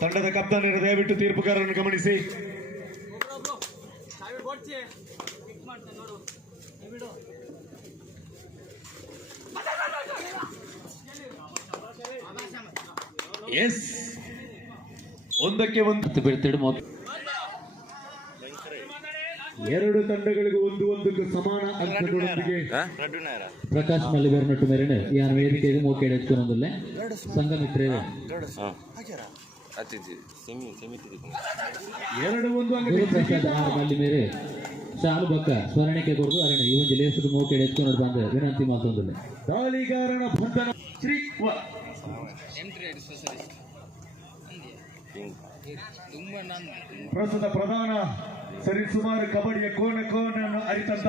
ತಂಡದ ಕಪ್ತಾನರು ದಯವಿಟ್ಟು ತೀರ್ಪುಗಾರರನ್ನು ಗಮನಿಸಿ. ಎಸ್ ಒಂದಕ್ಕೆ ಒಂದು. ಬೀಳ್ತಿಡು ಮೊದಲು ಎರಡು ತಂಡಗಳಿಗೂ ಒಂದು ಒಂದಕ್ಕೆ ಸಮಾನ ಅಂಕಗಳೊಂದಿಗೆ ಪ್ರಕಾಶ್ ಮಲ್ಲಿಬೇರ್ನಟ್ಟು ಮೇರೆನೆ ಯಾನ್ ವೇದಿಕೆಗೆ ಮೂಕೆ ಎತ್ಕೊಂಡೊಂದಿಲ್ಲ ಸಂಘಮಿತ್ರರು ಎರಡು ಒಂದು ಅಂಕ ಗುರುಪ್ರಸಾದ್ ಆರ್ ಮಲ್ಲಿ ಮೇರೆ ಶಾಲು ಬಕ್ಕ. ಸ್ಮರಣಿಕೆ ಕೊಡುದು ಅರಣ್ಯ. ಈ ಒಂದು ಲೇಸದ ಮೂಕೆ ಎತ್ಕೊಂಡು ಬಂದ ವಿನಂತಿ ಮಾತೊಂದಲ್ಲೇ ದಾಳಿಗಾರನ ಬಂಧನ ಶ್ರೀ ಪ್ರಸ್ತುತ ಪ್ರಧಾನ ಸರಿ ಸುಮಾರು ಕಬಡ್ಡಿಯ ಕೋಣ ಕೋನನ್ನು ಅರಿತಂತ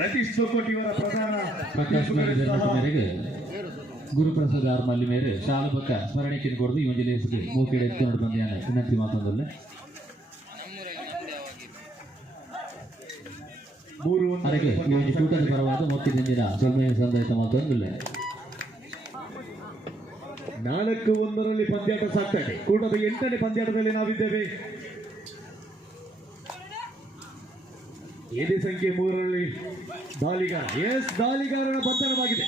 ರತೀಶ್ ಚೋಕೋಟಿ ಇವರ ಪ್ರಧಾನ ಮೇರೆಗೆ ಗುರುಪ್ರಸಾದ್ ಆರ್ ಮಲ್ಲಿ ಮೇರೆ ಶಾಲು ಮಕ್ಕ ಸ್ಮರಣೆ ಕಿನ್ ಈ ಜಿಲ್ಲೆ ಹೆಸರು ಮೂಕೇಡೆ ಎತ್ಕೊಂಡು ಬಂದಿದ್ದಾನೆ. ವಿನಂತಿ ಮಾತೊಂದಿಲ್ಲ. ಮೂರು ಅರೆಗೆ ಒಂದು ಕೂಟದ ಪರವಾದ ಮೊತ್ತಿದಿಂದಿನ ಸೊಲ್ಮೆಯ ಸಂದಯಿತ ಮಾತೊಂದಿಲ್ಲ. ನಾಲ್ಕು ಒಂದರಲ್ಲಿ ಪಂದ್ಯಾಟ ಸಾಕ್ತಾನೆ ಕೂಟದ ಎಂಟನೇ ಪಂದ್ಯಾಟದಲ್ಲಿ ನಾವಿದ್ದೇವೆ. ಎದೆ ಸಂಖ್ಯೆ ಮೂರರಲ್ಲಿ ದಾಳಿಗಾರ ಎಸ್ ದಾಳಿಗಾರನ ಬಂಧನವಾಗಿದೆ.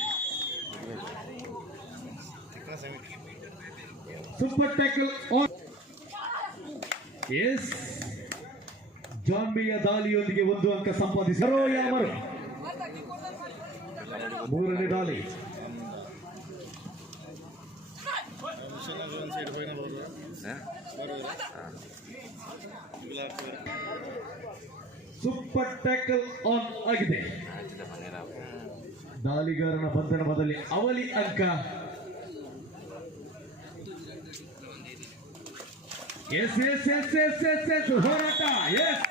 ಸೂಪರ್ ಟ್ಯಾಕಲ್ ಎಸ್ ಜಾಂಬಿಯ ದಾಳಿಯೊಂದಿಗೆ ಒಂದು ಅಂಕ ಸಂಪಾದಿಸಿದರು ಮೂರನೇ ದಾಳಿ ಸೂಪರ್ ಟ್ಯಾಕಲ್ ಆನ್ ಆಗಿದೆ. ದಾಳಿಗಾರನ ಬಂಧನ ಬದಲಿ ಅವಲಿ ಅಂಕ. S S S S S S ಹೋರಾಟ. ಎಸ್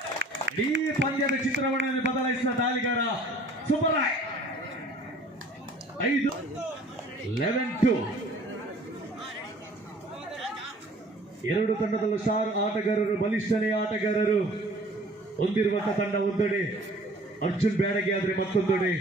ಇಡೀ ಪಂದ್ಯದ ಚಿತ್ರವನ್ನು ಬದಲಾಯಿಸಿದ ದಾಳಿಗಾರ ಸೂಪರ್ ಐದು ಲೆವೆನ್ ಟು ಎರಡು ತಂಡದಲ್ಲೂ ಸ್ಟಾರ್ ಆಟಗಾರರು, ಬಲಿಷ್ಠನೇ ಆಟಗಾರರು. ಹೊಂದಿರುವಂತ ತಂಡ ಒಂದೆಡೆ. ಅರ್ಜುನ್ ಬ್ಯಾಡಗಿ ಆದ್ರೆ ಮತ್ತೊಂದೆಡೆ.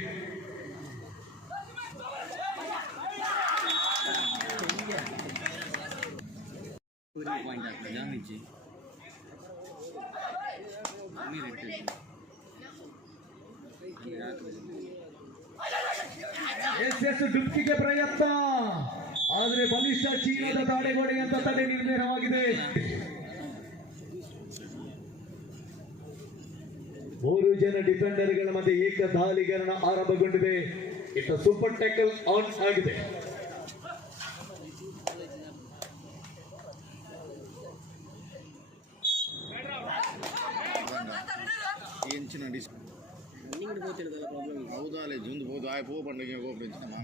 ಎಸ್ ಎಸ್ ಡುಪ್ಕಿಗೆ ಪ್ರಯತ್ನ. ಆದ್ರೆ ಬಲಿಷ್ಠ ಚೀನಾದ ತಾಡೆಗೋಡೆ ಅಂತ ತಡೆ ನಿರ್ಣಯವಾಗಿದೆ ಮೂರು ಜನ ಡಿಫೆಂಡರ್ಗಳ ಮಧ್ಯೆ ಏಕ ದಾಳಿಗರಣ ಆರಂಭಗೊಂಡಿದೆ. ಇತ್ತ ಸೂಪರ್ ಟ್ಯಾಕಲ್ ಆನ್ ಆಗಿದೆ. ಎಂಚಿನ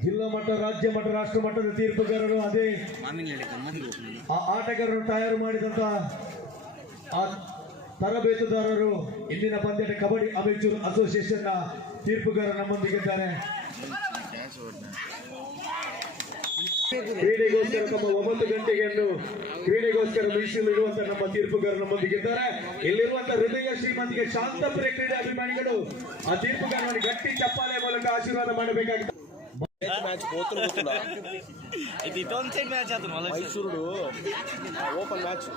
ಜಿಲ್ಲಾ ಮಟ್ಟ ರಾಜ್ಯ ಮಟ್ಟ ರಾಷ್ಟ್ರ ಮಟ್ಟದ ತೀರ್ಪುಗಾರರು ಅದೇ. ಆ ಆಟಗಾರರು ತಯಾರು ಮಾಡಿದಂತ ಆ ತರಬೇತುದಾರರು ಇಲ್ಲಿನ ಪಂದ್ಯದ ಕಬಡ್ಡಿ ಅಮೆಚೂರ್ ಅಸೋಸಿಯೇಷನ್ನ ತೀರ್ಪುಗಾರ ನಮ್ಮೊಂದಿಗಿದ್ದಾರೆ. ಕ್ರೀಡೆಗೋಸ್ಕರ ತಮ್ಮ ಒಂಬತ್ತು ಗಂಟೆಯನ್ನು ಕ್ರೀಡೆಗೋಸ್ಕರ ಮೀಸಲು ಇರುವಂತಹ ನಮ್ಮ ತೀರ್ಪುಗಾರರು ನಮ್ಮೊಂದಿಗಿದ್ದಾರೆ ಇಲ್ಲಿರುವಂತಹ ಹೃದಯ ಶ್ರೀಮಂತಿಗೆ ಶಾಂತಪುರ ಕ್ರೀಡೆ ಅಭಿಮಾನಿಗಳು ಆ ತೀರ್ಪುಗಾರನ ಗಟ್ಟಿ ಚಪ್ಪಾಳೆ ಮೂಲಕ ಆಶೀರ್ವಾದ ಮಾಡಬೇಕಾಗಿದೆ ಮೈಸೂರು ಓಪನ್ ಮ್ಯಾಚ್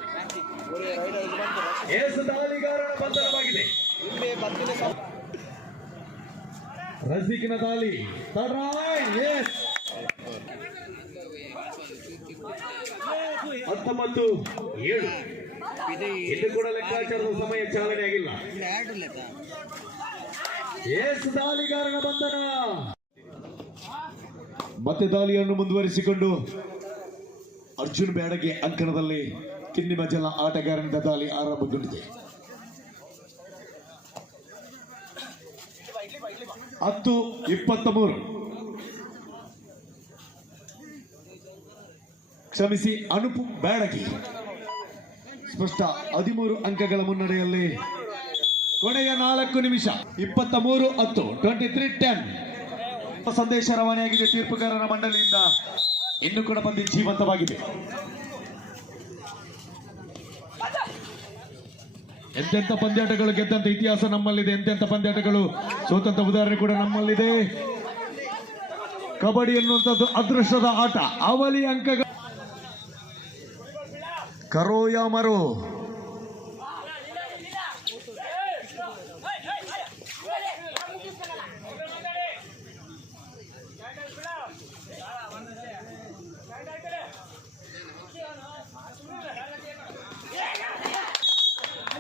ದಾಲಿ ತರಾಯ್ ಎಸ್ ಹತ್ತೊಂಬತ್ತು ಏಳು. ಇದು ಕೂಡ ಲೆಕ್ಕಾಚಾರದ ಸಮಯ ಚಾಲನೆ ಆಗಿಲ್ಲ. ಏಸು ದಾಳಿಗಾರನ ಬಂಧನ. ಮತ್ತೆ ದಾಳಿಯನ್ನು ಮುಂದುವರಿಸಿಕೊಂಡು ಅರ್ಜುನ್ ಬ್ಯಾಡಗಿ ಅಂಕಣದಲ್ಲಿ ಕಿನ್ನಿಮ ಜಲ ಆಟಗಾರನಿಂದ ದಾಳಿ ಆರಂಭಗೊಂಡಿದೆ. ಹತ್ತು ಇಪ್ಪತ್ತ ಮೂರು. ಕ್ಷಮಿಸಿ, ಅನುಪು ಬ್ಯಾಡಗಿ. ಸ್ಪಷ್ಟ ಹದಿಮೂರು ಅಂಕಗಳ ಮುನ್ನಡೆಯಲ್ಲಿ ಕೊನೆಯ ನಾಲ್ಕು ನಿಮಿಷ, ಇಪ್ಪತ್ತ ಮೂರು ಹತ್ತು ಟ್ವೆಂಟಿ ತ್ರೀ ಟೆನ್ ಸಂದೇಶ ರವಾನೆಯಾಗಿದೆ ತೀರ್ಪುಗಾರರ ಮಂಡಳಿಯಿಂದ. ಇನ್ನು ಕೂಡ ಬಂದು ಜೀವಂತವಾಗಿದೆ. ಎಂತೆಂಥ ಪಂದ್ಯಾಟಗಳು ಗೆದ್ದಂತ ಇತಿಹಾಸ ನಮ್ಮಲ್ಲಿದೆ. ಎಂತೆಂಥ ಪಂದ್ಯಾಟಗಳು ಸೋತಂತ ಉದಾಹರಣೆ ಕೂಡ ನಮ್ಮಲ್ಲಿದೆ. ಕಬಡ್ಡಿ ಎನ್ನುವಂಥದ್ದು ಅದೃಷ್ಟದ ಆಟ. ಅವಲಿ ಅಂಕಗಳು ಕರೋಯ ಮರು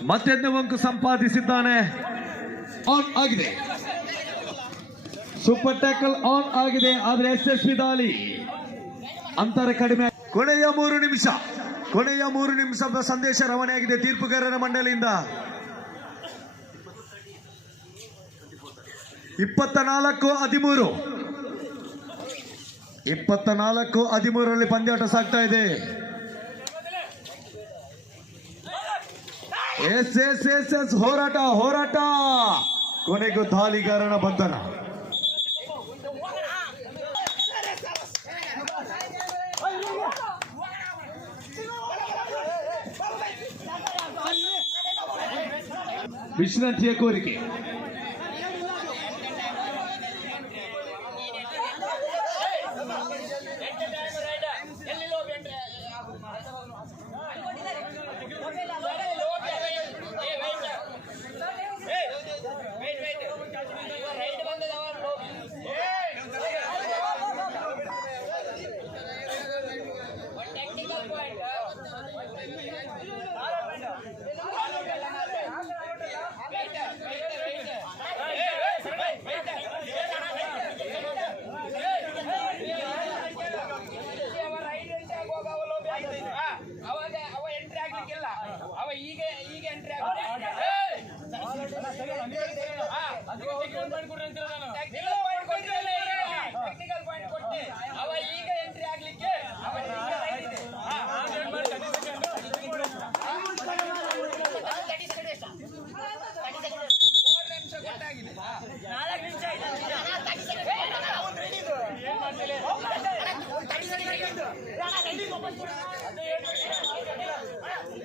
ಮತ್ತೊಂದು ಅಂಕು ಸಂಪಾದಿಸಿದ್ದಾನೆ? ಆನ್ ಆಗಿದೆ. ಸೂಪರ್ ಟ್ಯಾಕಲ್ ಆನ್ ಆಗಿದೆ ಆದ್ರೆ ಯಶಸ್ವಿ ದಾಳಿ. ಅಂತರ ಕಡಿಮೆ. ಕೊನೆಯ ಮೂರು ನಿಮಿಷ. ಕೊನೆಯ ಮೂರು ನಿಮಿಷದ ಸಂದೇಶ ರವಾನೆಯಾಗಿದೆ ತೀರ್ಪುಗಾರರ ಮಂಡಳಿಯಿಂದ. ಇಪ್ಪತ್ತ ನಾಲ್ಕು ಹದಿಮೂರು. ಇಪ್ಪತ್ತ ನಾಲ್ಕು ಹದಿಮೂರರಲ್ಲಿ ಪಂದ್ಯಾಟ ಸಾಗ್ತಾ ಇದೆ. ಎಸ್ ಎಸ್ ಎಸ್ ಎಸ್, ಹೋರಾಟ ಹೋರಾಟ. ಕೊನೆಗೂ ದಾಳಿಗಾರನ ಬಂಧನ. విష్ణు చేకూరికి ಟೆಕ್ನಿಕಲ್ ಪಾಯಿಂಟ್ ಕೊಟ್ಟೆ ಅವ ಈಗ ಎಂಟ್ರಿ ಆಗ್ಲಿಕ್ಕೆ ಅವ ಈಗ ಇದೆ. ಹಾ, ಮೂರು ನಿಮಿಷ ಕೊಟ್ಟಾಗಿದೆ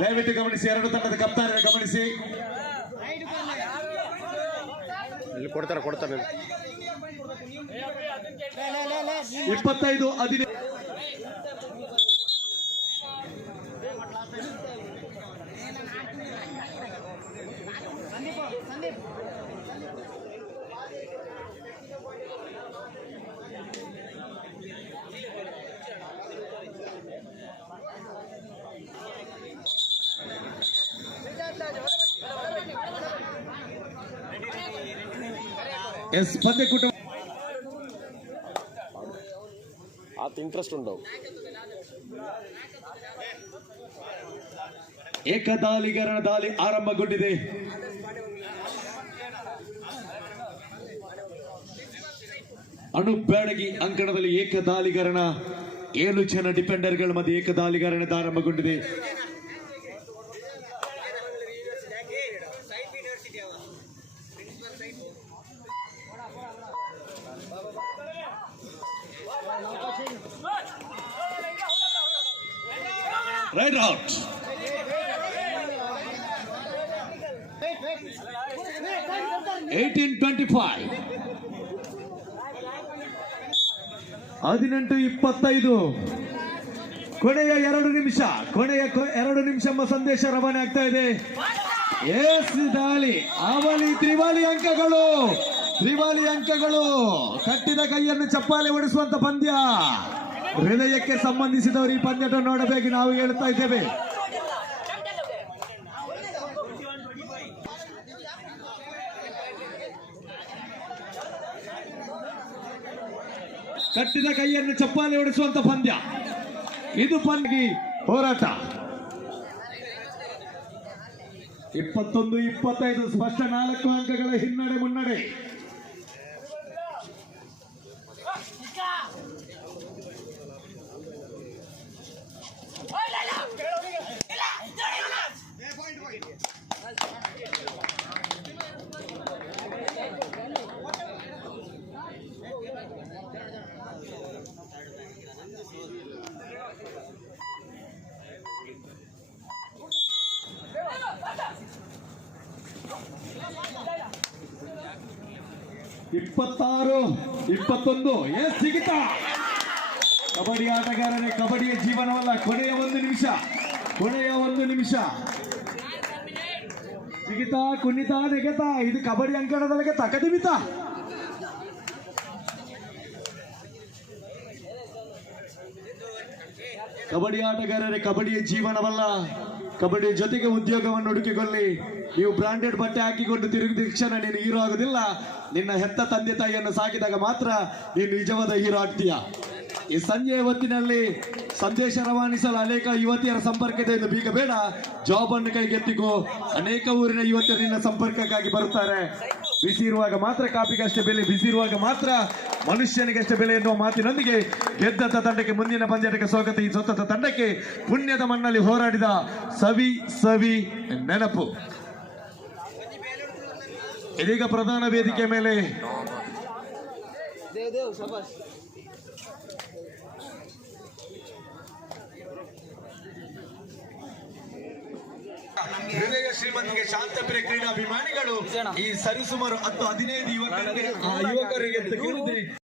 ದಯವಿಟ್ಟು ಗಮನಿಸಿ ಎರಡು ತಂಡದ ಕಪ್ತಾರ ಗಮನಿಸಿ. ಇಲ್ಲಿ ಕೊಡ್ತಾರೆ ಕೊಡ್ತಾರೆ. ಇಪ್ಪತ್ತೈದು ಹದಿನೈದು. ಎಸ್ ಕುಟುಂಬ ಆತ ಇಂಟ್ರೆಸ್ಟ್ ಉಂಟವು ಏಕದಾಲಿಗರಣ ದಾಲಿ ಆರಂಭಗೊಂಡಿದೆ. ಅಣು ಬ್ಯಾಡಗಿ ಅಂಕಣದಲ್ಲಿ ಏಕದಾಲಿಗರಣ ಏಳು ಜನ ಡಿಫೆಂಡರ್ಗಳ ಮಧ್ಯೆ ಏಕದಾಲಿಗರಣದ ಆರಂಭಗೊಂಡಿದೆ. Right Eighteen twenty-five. ಫೈವ್ ಹದಿನೆಂಟು ಇಪ್ಪತ್ತೈದು. ಕೊನೆಯ ಎರಡು ನಿಮಿಷ ಕೊನೆಯ ಎರಡು ನಿಮಿಷ ಎಂಬ ಸಂದೇಶ ರವಾನೆ ಆಗ್ತಾ ಇದೆ. ಎಸ್ ದಾಳಿ ಅವಳಿ ತ್ರಿವಾಲಿ ಅಂಕಗಳು ತ್ರಿವಾಲಿ ಅಂಕಗಳು. ಕಟ್ಟಿದ ಕೈಯನ್ನು ಚಪ್ಪಾಲೆ ಹೊಡಿಸುವಂತ ಪಂದ್ಯ. ಹೃದಯಕ್ಕೆ ಸಂಬಂಧಿಸಿದವರು ಈ ಪಂದ್ಯವನ್ನು ನೋಡಬೇಕು ನಾವು ಹೇಳ್ತಾ ಇದ್ದೇವೆ. ಕಟ್ಟಿದ ಕೈಯನ್ನು ಚಪ್ಪಾಲೆ ಹೊಡಿಸುವಂತ ಪಂದ್ಯ. ಇದು ಪಂದ್ಯ ಹೋರಾಟ. ಇಪ್ಪತ್ತೊಂದು, ಇಪ್ಪತ್ತೈದು, ಸ್ಪಷ್ಟ ನಾಲ್ಕು ಅಂಕಗಳ ಹಿನ್ನಡೆ ಮುನ್ನಡೆ. ಇಪ್ಪತ್ತಾರು, ಇಪ್ಪತ್ತೊಂದು. ಎಸ್ ಸಿಗಿತ ಕಬಡ್ಡಿ ಆಟಗಾರರೇ ಕಬಡ್ಡಿಯ ಜೀವನವಲ್ಲ. ಕೊನೆಯ ಒಂದು ನಿಮಿಷ. ಕೊನೆಯ ಒಂದು ನಿಮಿಷ. ಸಿಗಿತ ಕುಣಿತ, ನೆಗೆತ. ಇದು ಕಬಡ್ಡಿ ಅಂಕಣದೊಳಗೆ ತಕದಿಮಿತ. ಕಬಡ್ಡಿ ಆಟಗಾರರೇ, ಕಬಡ್ಡಿಯ ಜೀವನವಲ್ಲ. ಕಬಡ್ಡಿ ಜೊತೆಗೆ ಉದ್ಯೋಗವನ್ನು ಹುಡುಕಿಕೊಳ್ಳಿ. ನೀವು ಬ್ರಾಂಡೆಡ್ ಬಟ್ಟೆ ಹಾಕಿಕೊಂಡು ತಿರುಗಿದ ಕ್ಷಣ ನೀನು ಹೀರೋ ಆಗುದಿಲ್ಲ. ನಿನ್ನ ಹೆತ್ತ ತಂದೆ ತಾಯಿಯನ್ನು ಸಾಕಿದಾಗ ಮಾತ್ರ ನೀನು ನಿಜವಾದ ಹೀರೋ ಆಗ್ತೀಯ. ಈ ಸಂಜೆಯ ಹೊತ್ತಿನಲ್ಲಿ ಸಂದೇಶ ರವಾನಿಸಲು ಅನೇಕ ಯುವತಿಯರ ಸಂಪರ್ಕದ ಎಂದು ಬೀಗ ಬೇಡ ಜಾಬ್ ಅನ್ನು ಕೈಗೆತ್ತಿಕೋ. ಅನೇಕ ಊರಿನ ಯುವತಿಯರು ನಿನ್ನ ಸಂಪರ್ಕಕ್ಕಾಗಿ ಬರುತ್ತಾರೆ. ಬಿಸಿ ಇರುವಾಗ ಮಾತ್ರ ಕಾಪಿಗಷ್ಟೇ ಬೆಲೆ, ಬಿಸಿ ಇರುವಾಗ ಮಾತ್ರ ಮನುಷ್ಯನಿಗಷ್ಟೇ ಬೆಲೆ ಎನ್ನುವ ಮಾತಿನೊಂದಿಗೆ ಗೆದ್ದಂತ ತಂಡಕ್ಕೆ ಮುಂದಿನ ಪಂದ್ಯಕ್ಕೆ ಸ್ವಾಗತ. ಈ ಸ್ವತಂತ್ರ ತಂಡಕ್ಕೆ ಪುಣ್ಯದ ಮಣ್ಣಲ್ಲಿ ಹೋರಾಡಿದ ಸವಿ ಸವಿ ನೆನಪು. ಇದೀಗ ಪ್ರಧಾನ ವೇದಿಕೆ ಮೇಲೆ ಹೃದಯ ಶ್ರೀಮಂತಿಗೆ ಶಾಂತಪ್ರಿಯ ಕ್ರೀಡಾಭಿಮಾನಿಗಳು ಈ ಸರಿಸುಮಾರು ಹತ್ತು ಹದಿನೈದು ಯುವಕರಿಗೆ ಯುವಕರಿಗೆ